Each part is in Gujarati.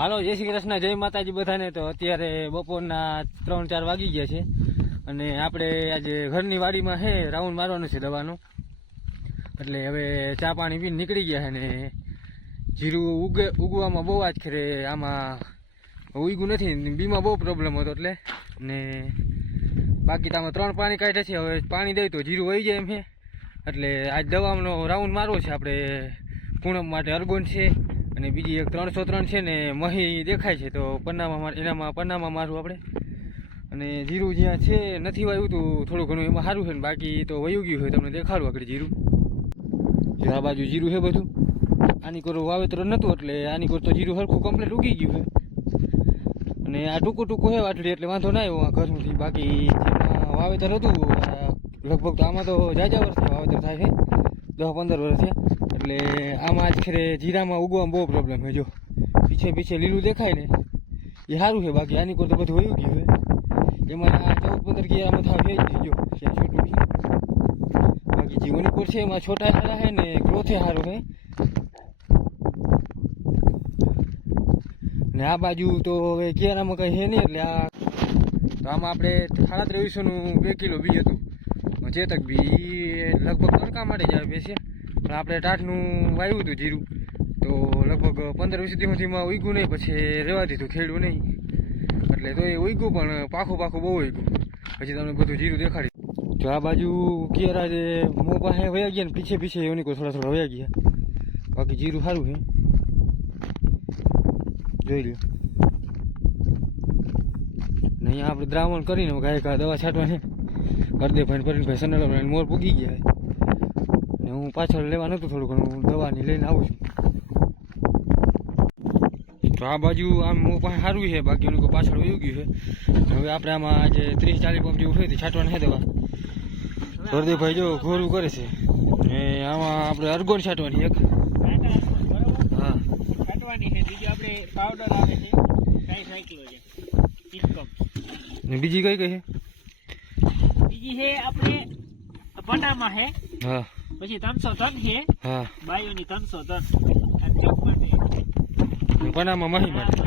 હાલો, જય શ્રી કૃષ્ણ, જય માતાજી બધાને। તો અત્યારે બપોરના 3-4 વાગી ગયા છે અને આપણે આજે ઘરની વાડીમાં છે રાઉન્ડ મારવાનો છે દવાનો। એટલે હવે ચા પાણી પીને નીકળી ગયા છે ને જીરું ઉગવામાં બહુ જ ખરે આમાં ઉગ્યું નથી, બીમાં બહુ પ્રોબ્લેમ હતો એટલે ને બાકી તો આમાં 3 પાણી કાઢ્યા છે। હવે પાણી દઈ તો જીરું વહી જાય એમ છે, એટલે આજ દવાનો રાઉન્ડ મારવો છે આપણે। પૂનમ માટે અર્ગોન છે અને બીજી એક 303 છે ને મહી દેખાય છે, તો પન્નામાં એનામાં પન્નામાં મારું આપણે। અને જીરું જ્યાં છે નથી વાવ્યું હતું થોડું ઘણું એમાં સારું છે ને બાકી તો વયું ગયું હોય, તમને દેખાડું આગળ જીરું। જો આ બાજુ જીરું છે બધું, આની કોરું વાવેતર નહોતું એટલે આની કોર તો જીરું સરખું કમ્પ્લીટ ઉગી ગયું છે અને આ ટૂંકું ટૂંકું છે વાટડી એટલે વાંધો ના આવ્યો ઘરમાંથી। બાકી જેમાં વાવેતર હતું લગભગ તો આમાં તો જાજા વર્ષથી વાવેતર થાય છે, 10-15 વર્ષ થયા। એટલે આમાં જ ખરે જીરામાં ઉગવામાં બહુ પ્રોબ્લેમ છે। જો પીછે લીલું દેખાય ને એ સારું છે, બાકી આની કોર તો બધું વયું ગયું છે। એમાં 14-15 કિયામાં થાવ થઈ ગયું, જો ત્યાં છોટું છે। બાકી જીવની કોર છે એમાં છોટા સારા છે ને ગ્રોથે સારું છે। ને આ બાજુ તો હવે કિયારામાં કંઈ છે નહીં, એટલે આ તો આમાં આપણે 2350નું 2 કિલો બી હતું ચેતક બી, લગભગ તડકા માટે જ આવે છે। પણ આપણે ટાટનું વાવ્યું હતું જીરું તો લગભગ 15-20 દિવસમાં ઉગ્યું નહીં, પછી રહેવા દીધું, ખેડવું નહીં। એટલે તો એ ઉગ્યું પણ પાખું બહુ ઉગ્યું। પછી તમને બધું જીરું દેખાડી। જો આ બાજુ કિયારા જે મોં પાસે વયા ગયા ને પીછે એની કોઈ થોડા વયા ગયા, બાકી જીરું સારું છે, જોઈ લો। ને અહીંયા આપણે દ્રાવણ કરીને ગાય દવા છાંટવાની હરદેભાઈ પરીનભાઈ સનલ મોર પૂગી ગયા ને હું પાછળ લેવા નહોતું, થોડું ઘણું દવાની લઈને આવું છું। તો આ બાજુ આમ મોં પાસે સારું છે, બાકી એનું કોઈ પાછળ વયું ગયું છે। હવે આપણે આમાં આજે 30-40 પંપ જેવું થઈ છાંટવાની છે દવા। હરદેભાઈ જો ઘોરું કરે છે ને આમાં આપણે અર્ગોન છાંટવાની એક, હા છાંટવાની છે। બીજું આપણે પાવડર આવે છે સાયક્લો છે ઇન્કમ, ને બીજી કઈ છે? બીજી છે આપણે પનામાં છે, હા પછી 303 છે, હા બાયોની 303 પનામાં મહી માટે।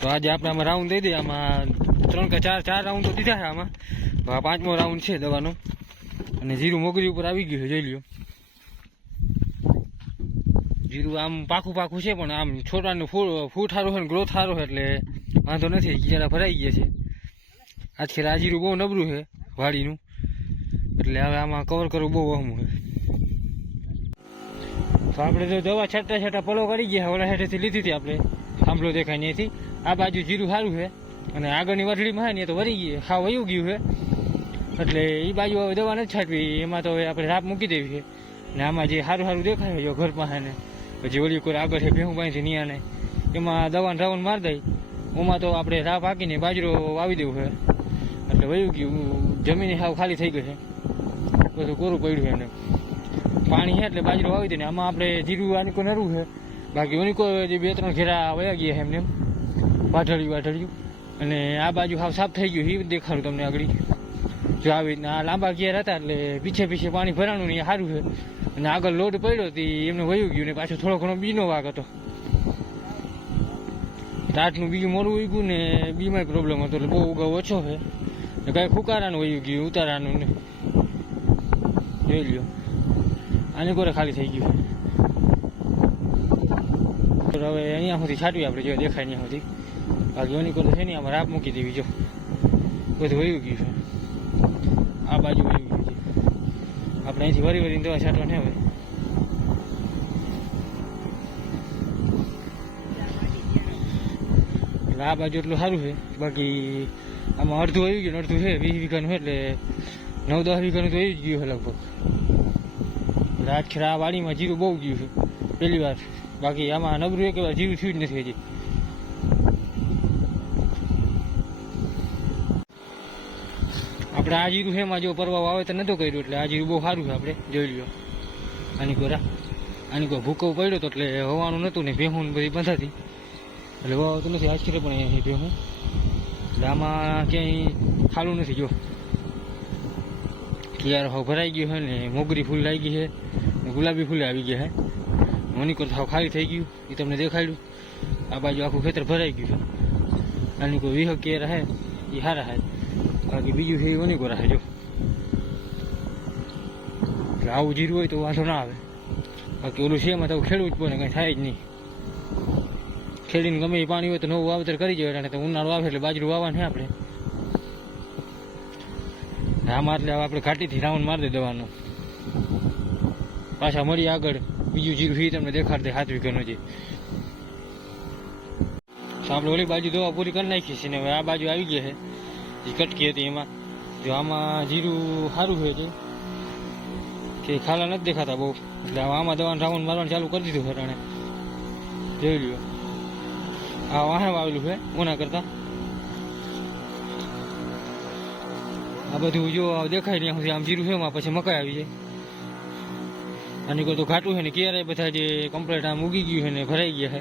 તો આજે આપણે આમાં રાઉન્ડ દઈ દઈએ, આમાં 3 કે 4 રાઉન્ડ તો દીધા છે આમાં, તો આ 5મો રાઉન્ડ છે દવાનો। અને જીરું મોગરી ઉપર આવી ગયું છે, જોઈ લ્યો। જીરું આમ પાખું છે પણ આમ છોટાનું ફૂટ સારું છે ને ગ્રોથ સારો છે, એટલે વાંધો નથી, કિયારા ભરાઈ ગયા છે। આજકાલ આ જીરું બહુ નબળું છે વાડીનું, એટલે હવે આમાં કવર કરવું બહુ અહમું છે। તો આપણે તો દવા છાંટા પલો કરી ગયા, ઓલા હેઠેથી લીધી હતી આપણે, થાંભલો દેખાય ત્યાંથી। આ બાજુ જીરું સારું છે અને આગળની વઠડીમાં છે ને એ તો વરી ગઈ, ખાવ વયું ગયું છે, એટલે એ બાજુ હવે દવા નથી છાંટવી, એમાં તો હવે આપણે રાપ મૂકી દેવી છે। ને આમાં જે સારું દેખાય જો ઘર પાસે ને પછી ઓલી કોઈ આગળ છે ભેહું પાણીથી નિયાને એમાં દવાનું રાઉન્ડ મારી દઈ, ઓમાં તો આપણે રાપ હાકીને બાજરો વાવી દેવું છે, એટલે વયું ગયું, જમીન સાવ ખાલી થઈ ગઈ છે, બધું કોરું પડ્યું છે એને પાણી છે એટલે બાજરો વાવી દે ને। આમાં આપણે જીરું આની કોઈ નરવું છે, બાકી ઓની કોઈ જે 2-3 ઘેરા વયા ગયા છે એમને વાઢળ્યું અને આ બાજુ સાવ સાફ થઈ ગયું, એ દેખાડું તમને આગળ। જો આવી રીતના આ લાંબા ઘેર હતા એટલે પીછે પાણી ભરાણું ને એ સારું છે, અને આગળ લોડ પડ્યો હતી એમને વયું ગયું ને પાછો થોડો ઘણો બીનો વાગ હતો, ટાટનું બીજું મોડું ઉગ્યું ને બીમાં પ્રોબ્લેમ હતો, એટલે બહુ ઉગાવ ઓછો છે ને કાંઈ ફુકારાનું વયું ગયું ઉતારાનું ને, જોઈ લ્યો। આની કોરે ખાલી થઈ ગયું, તો હવે અહીંયા સુધી છાંટવી આપણે, જો દેખાય ત્યાં સુધી, બાકી એની કોરે છે ને આમાં રાપ મૂકી દેવી, જો બધું વયું ગયું છે, આ બાજુ વયું ગયું છે, આપણે અહીંથી વરીને દવા છાંટવાની હવે। એટલે આ બાજુ એટલું સારું છે, બાકી આમાં અડધું આવી ગયું, અડધું છે 20 વીઘાનું છે, એટલે 9-10 વીઘાનું તો આવી જ ગયું છે લગભગ। એટલે આજખેર આ વાડીમાં જીરું બહુ ગયું છે પહેલી વાર, બાકી આમાં નબળું એક વાર જીરું થયું જ નથી હજી। આપણે આ જીરું છે એમાં જો પરવા વાવેતર નહોતું કર્યું, એટલે આ જીરું બહુ સારું છે, આપણે જોઈ લ્યો। આની કોઈ ભૂકો પડ્યો તો એટલે હોવાનું નહોતું ને ભેહું બધી બંધાતી, એટલે વાવતું નથી આશરે પણ અહીંયા ભેહું, એટલે આમાં ક્યાંય ખાલું નથી। જો કિયારો ભરાઈ ગયો છે ને મોગરી ફૂલ લાગી છે, ગુલાબી ફૂલે આવી ગયા છે, ઓનીકોર થાવ ખાલી થઈ ગયું એ તમને દેખાડ્યું. આ બાજુ આખું ખેતર ભરાઈ ગયું છે. આની કોઈ વિહક કે રહે એ સારા હે, બાકી બીજું છે એ ઓનીકોર હે. જો એટલે આવું જીરું હોય તો વાંધો ના આવે, બાકી ઓલું છે એમાં તો ખેડવું જ પડે, કંઈ થાય જ નહીં. ખેડીને ગમે એ પાણી હોય તો નવું વાવેતર કરી જાય, એટલે તો ઉનાળો આવે એટલે બાજરું વાવવાનું છે આપણે. આમાં એટલે આપણે ઘાટીથી રાઉન્ડ મારી દે દવાનું. પાછા મળીએ આગળ, બીજું જીરું એ તમને દેખાડશે 7 વીઘાનું છે. તો આપણે ઓલી બાજુ દવા પૂરી કરી નાખી છે ને હવે આ બાજુ આવી ગયા છે જે કટકી હતી એમાં. જો આમાં જીરું સારું હોય છે કે ખાલા નથી દેખાતા બહુ, એટલે આમાં દવાનું રાઉન્ડ મારવાનું ચાલુ કરી દીધું છે. જોઈ લ્યો આ વાહે વાવેલું છે ઓના કરતા. આ બધું જો દેખાય ત્યાં સુધી આમ જીરું છે, એમાં પછી મકાઈ આવી જાય. આની કોઈ તો ઘાટું છે ને ક્યારે બધા જે કમ્પ્લીટ આમ ઉગી ગયું છે ને ભરાઈ ગયા છે.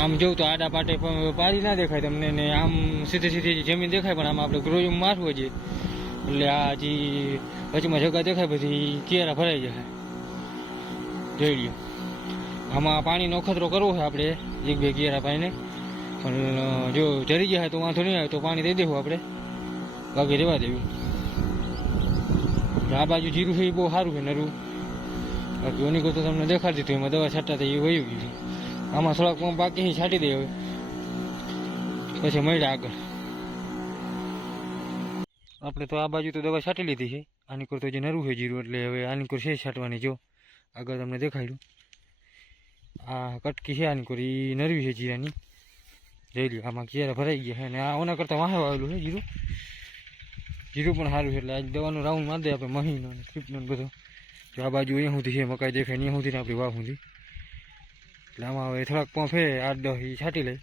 આમ જોઉં તો આડા પાટે પણ પારી ના દેખાય તમને, ને આમ સીધી સીધી જમીન દેખાય, પણ આમાં આપણે ગ્રોયુમ મારવું છે એટલે આ જે વચમાં જગા દેખાય બધી કેરા ભરાઈ જાય. જોઈ લ્યો આમાં પાણીનો અખતરો કરવો છે આપણે 1-2 કેરા પાણીને, પણ જો જરી જાય તો વાંધો નહીં આવે તો પાણી દઈ દેવું આપણે, બાકી રહેવા દેવું. આ બાજુ જીરું છે એ બહુ સારું છે નરું, બાકી ઓની તો તમને દેખાડી દીધું એમાં દવા છાંટા થઈ એ વયું ગયું. આમાં થોડાક પંપ બાકી છાંટી દે હવે, પછી મળ્યા આગળ. આપણે તો આ બાજુ તો દવા છાંટી લીધી છે. આની કોર તો જે નરું છે જીરું, એટલે હવે આની કોર છે છાંટવાની. જો આગળ તમને દેખાડ્યું આ કટકી છે આની કોર એ નરવી છે જીરાની. જોઈ લ્યો આમાં કેરા ભરાઈ ગયા છે, અને આ ઓના કરતાં વાહે વાવેલું છે જીરું. જીરું પણ સારું છે, એટલે આજ દવાનું રાઉન્ડ મારી દે આપણે મહીનો અને ક્રિપનો બધો. જો આ બાજુ અહીંયા સુધી છે મકાઈ દેખાય ને અહીંયા સુધી આપણી વાવ સુધી, એટલે આમાં હવે થોડાક પંપ છે 8-10 એ છાંટી લઈ.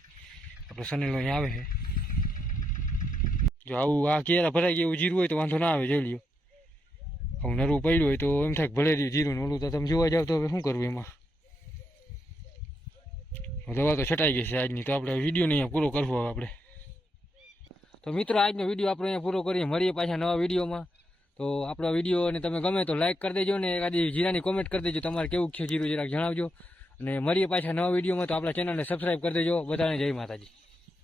આપણે સનેલો અહીંયા આવે છે. જો આવું આ કેરા ભરાઈ ગયા એવું જીરું હોય તો વાંધો ના આવે. જોઈ લ્યો આવું નરવું પડ્યું હોય તો એમ થાય ભલે રહ્યું જીરું ને ઓલું તો તમે જોવા જાવ તો હવે શું કરવું એમાં. દવા તો છટાઈ ગઈ છે આજની, તો આપણે વિડીયોને અહીંયા પૂરો કરવો હવે આપણે. તો મિત્રો આજનો વિડીયો આપણે અહીંયા પૂરો કરીએ, મળીએ પાછા નવા વિડીયોમાં. તો આપણો વિડીયોને તમે ગમે તો લાઈક કરી દેજો, ને એકાદી જીરાની કોમેન્ટ કરી દેજો તમારે કેવું છે જીરું જરાક જણાવજો. અને મળીએ પાછા નવા વિડીયોમાં, તો આપણા ચેનલને સબસ્ક્રાઈબ કરી દેજો. બધાને જય માતાજી.